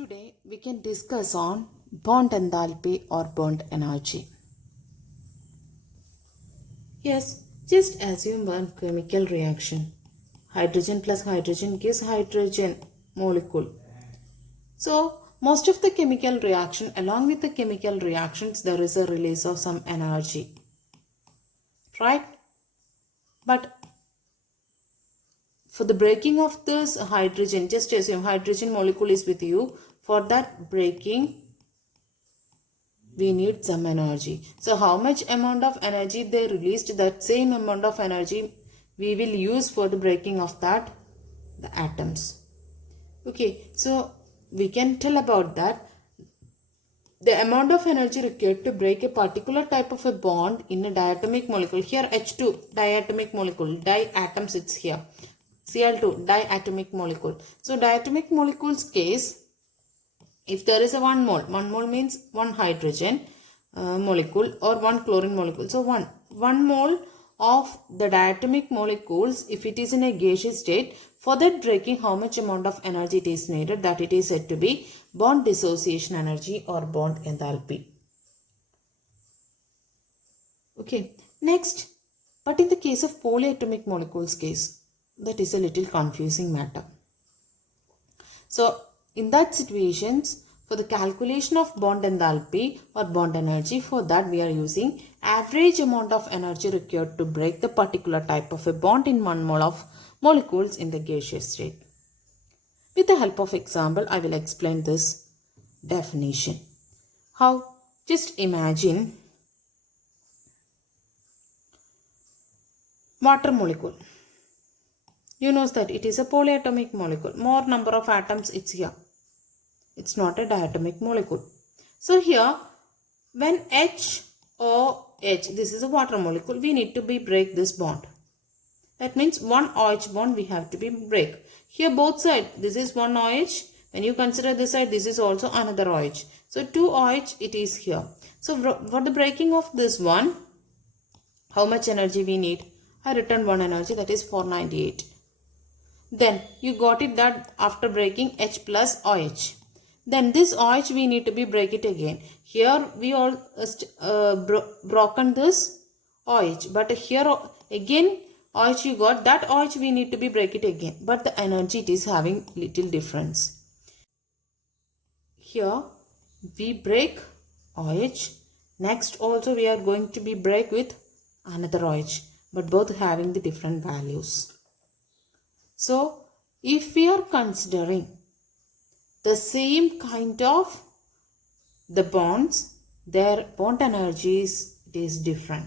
Today we can discuss on bond enthalpy or bond energy. Yes, just assume one chemical reaction. Hydrogen plus hydrogen gives hydrogen molecule. So most of the chemical reaction, along with the chemical reactions, there is a release of some energy, right? But for the breaking of this hydrogen, just assume hydrogen molecule is with you. For that breaking, we need some energy. So how much amount of energy they released, that same amount of energy we will use for the breaking of that, the atoms. Okay, so we can tell about that. The amount of energy required to break a particular type of a bond in a diatomic molecule. Here H2, diatomic molecule, diatoms it's here. Cl2, diatomic molecule. So diatomic molecules case, if there is a 1 mole means 1 hydrogen molecule or 1 chlorine molecule. So 1 mole of the diatomic molecules, if it is in a gaseous state, for that breaking how much amount of energy it is needed, that it is said to be bond dissociation energy or bond enthalpy. Okay, next, but in the case of polyatomic molecules case, that is a little confusing matter. So in that situations, for the calculation of bond enthalpy or bond energy, for that we are using average amount of energy required to break the particular type of a bond in 1 mole of molecules in the gaseous state. With the help of example, I will explain this definition. How? Just imagine water molecule. You know that it is a polyatomic molecule. More number of atoms it's here. It's not a diatomic molecule. So here, when HOH, this is a water molecule, we need to break this bond. That means one OH bond we have to break. Here both sides, this is one OH. When you consider this side, this is also another OH. So 2 OH it is here. So for the breaking of this one, how much energy we need? I written one energy, that is 498. Then you got it that after breaking H plus OH. Then this OH we need to break it again. Here we all broken this OH, but here again OH you got, that OH we need to break it again, but the energy it is having little difference. Here we break OH, next also we are going to break with another OH, but both having the different values. So if we are considering the same kind of the bonds, their bond energies is different.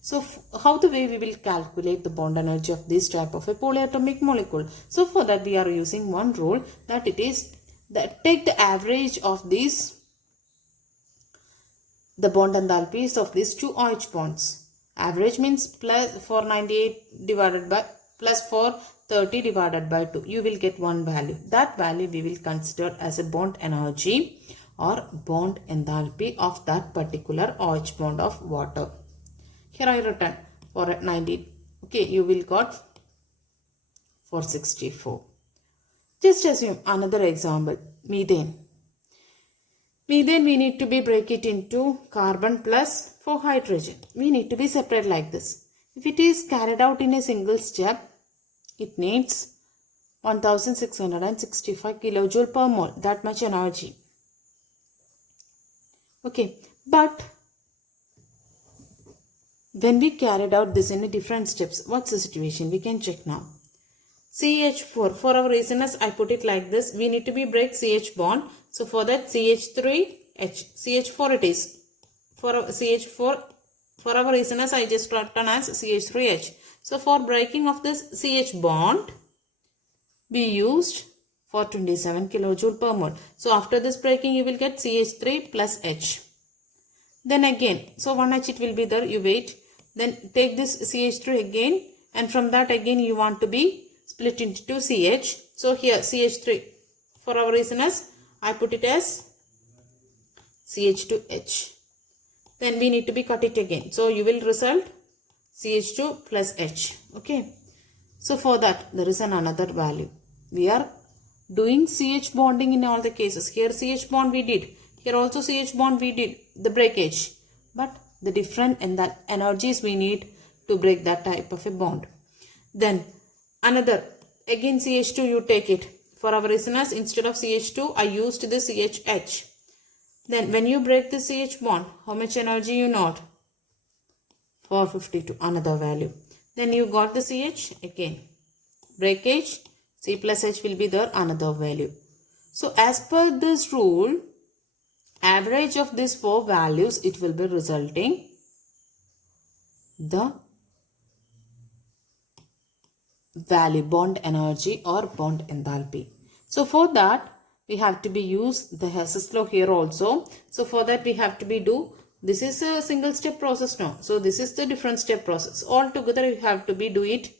So how the way we will calculate the bond energy of this type of a polyatomic molecule? So for that we are using one rule, that it is that take the average of these, the bond enthalpies of these two OH bonds. Average means plus 498 divided by plus 430 divided by 2. You will get one value. That value we will consider as a bond energy or bond enthalpy of that particular OH bond of water. Here I written for 90. Okay, you will got 464. Just assume another example, methane. Methane we need to break it into carbon plus 4 hydrogen. We need to separate like this. If it is carried out in a single step, it needs 1665 kilojoule per mole, that much energy. Okay, but when we carried out this in a different steps, what's the situation? We can check now. CH4, for our reasoners I put it like this, we need to break CH bond. So for that CH3H, CH4 it is. For CH4, for our reasoners I just written as CH3H. So for breaking of this CH bond, we used 427 kilojoule per mole. So after this breaking you will get CH3 plus H. Then again, so 1H it will be there, you wait. Then take this CH3 again, and from that again you want to split into 2 CH. So here CH3, for our reasoners I put it as CH2H. Then we need to cut it again. So you will result CH2 plus H. Okay. So for that there is another value. We are doing CH bonding in all the cases. Here CH bond we did. Here also CH bond we did. The breakage. But the different energies we need to break that type of a bond. Then another. Again CH2 you take it. For our listeners, instead of CH2 I used the CHH. Then when you break the CH bond, how much energy you need? 452, another value. Then you got the CH again. Breakage, C plus H will be there, another value. So as per this rule, average of these four values, it will be resulting the value, bond energy or bond enthalpy. So for that, we have to be use the Hess's law here also. So for that we have to be do, this is a single step process now. So this is the different step process. All together you have to be do it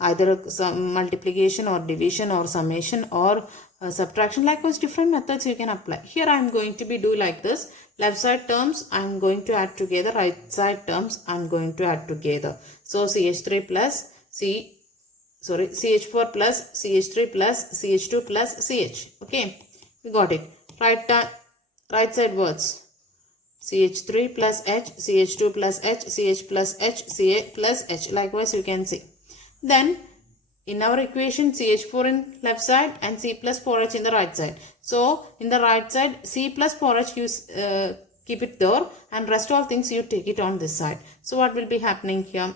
either some multiplication or division or summation or subtraction. Likewise different methods you can apply. Here I am going to be do like this. Left side terms I am going to add together. Right side terms I am going to add together. So CH3 plus CH4 plus CH3 plus CH2 plus CH. Okay, we got it. Right side words. CH3 plus H, CH2 plus H, CH plus H, Ca plus H. Likewise you can see. Then in our equation CH4 in left side and C plus 4H in the right side. So in the right side C plus 4H you keep it there and rest all things you take it on this side. So what will be happening here?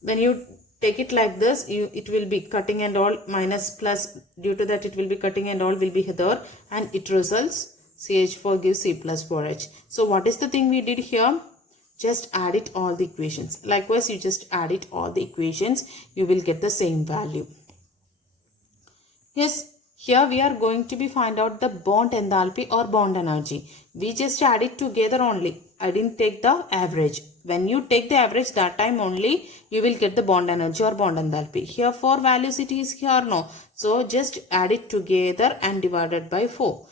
When you take it like this, it will be cutting and all minus plus, due to that it will be cutting and all will be here and it results CH4 gives C plus 4H. So what is the thing we did here? Just add it all the equations. Likewise you just add it all the equations, you will get the same value. Yes, here we are going to be find out the bond enthalpy or bond energy. We just add it together only. I didn't take the average. When you take the average, that time only you will get the bond energy or bond enthalpy. Here 4 values it is here no. So just add it together and divided by 4.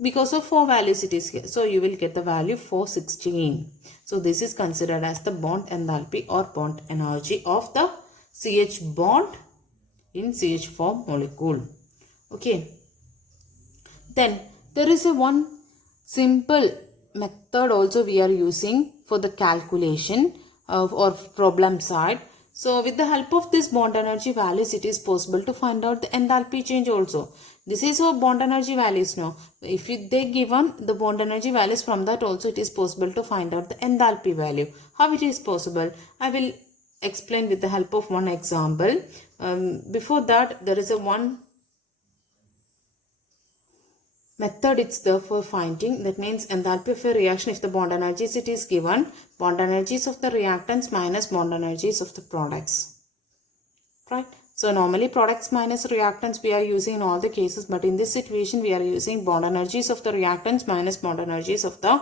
Because of 4 values it is here. So you will get the value 416. So this is considered as the bond enthalpy or bond energy of the CH bond in CH4 molecule. Okay. Then there is a one simple method also we are using for the calculation or problem side. So with the help of this bond energy values, it is possible to find out the enthalpy change also. This is our bond energy values now. If they given the bond energy values, from that also it is possible to find out the enthalpy value. How it is possible? I will explain with the help of one example. Before that, there is a one method it's there for finding, that means enthalpy of a reaction if the bond energies it is given, bond energies of the reactants minus bond energies of the products, right? So normally products minus reactants we are using in all the cases, but in this situation we are using bond energies of the reactants minus bond energies of the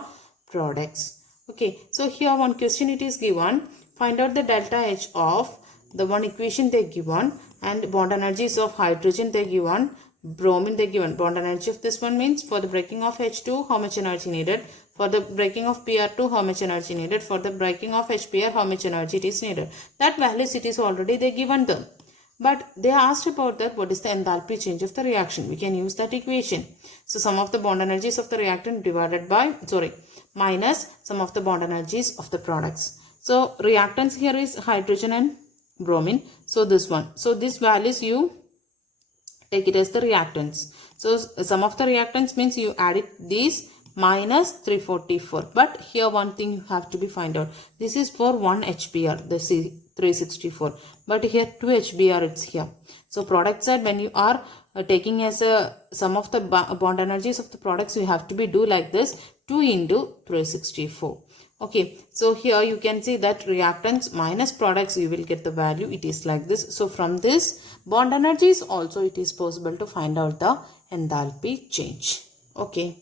products. Okay, so here one question it is given, find out the delta H of the one equation they given and bond energies of hydrogen they given, bromine they given. Bond energy of this one means for the breaking of H2 how much energy needed, for the breaking of Pr2 how much energy needed, for the breaking of HBr how much energy it is needed. That values it is already they given them, but they asked about that what is the enthalpy change of the reaction. We can use that equation. So sum of the bond energies of the reactant divided by minus sum of the bond energies of the products. So reactants here is hydrogen and bromine. So this one, so these values you take it as the reactants. So sum of the reactants means you add it these minus 344. But here one thing you have to be find out. This is for 1 HBr, the C364. But here 2 HBr it's here. So product side when you are taking as a sum of the bond energies of the products, you have to be do like this 2 into 364. Okay, so here you can see that reactants minus products you will get the value. It is like this. So from this bond energies also it is possible to find out the enthalpy change. Okay.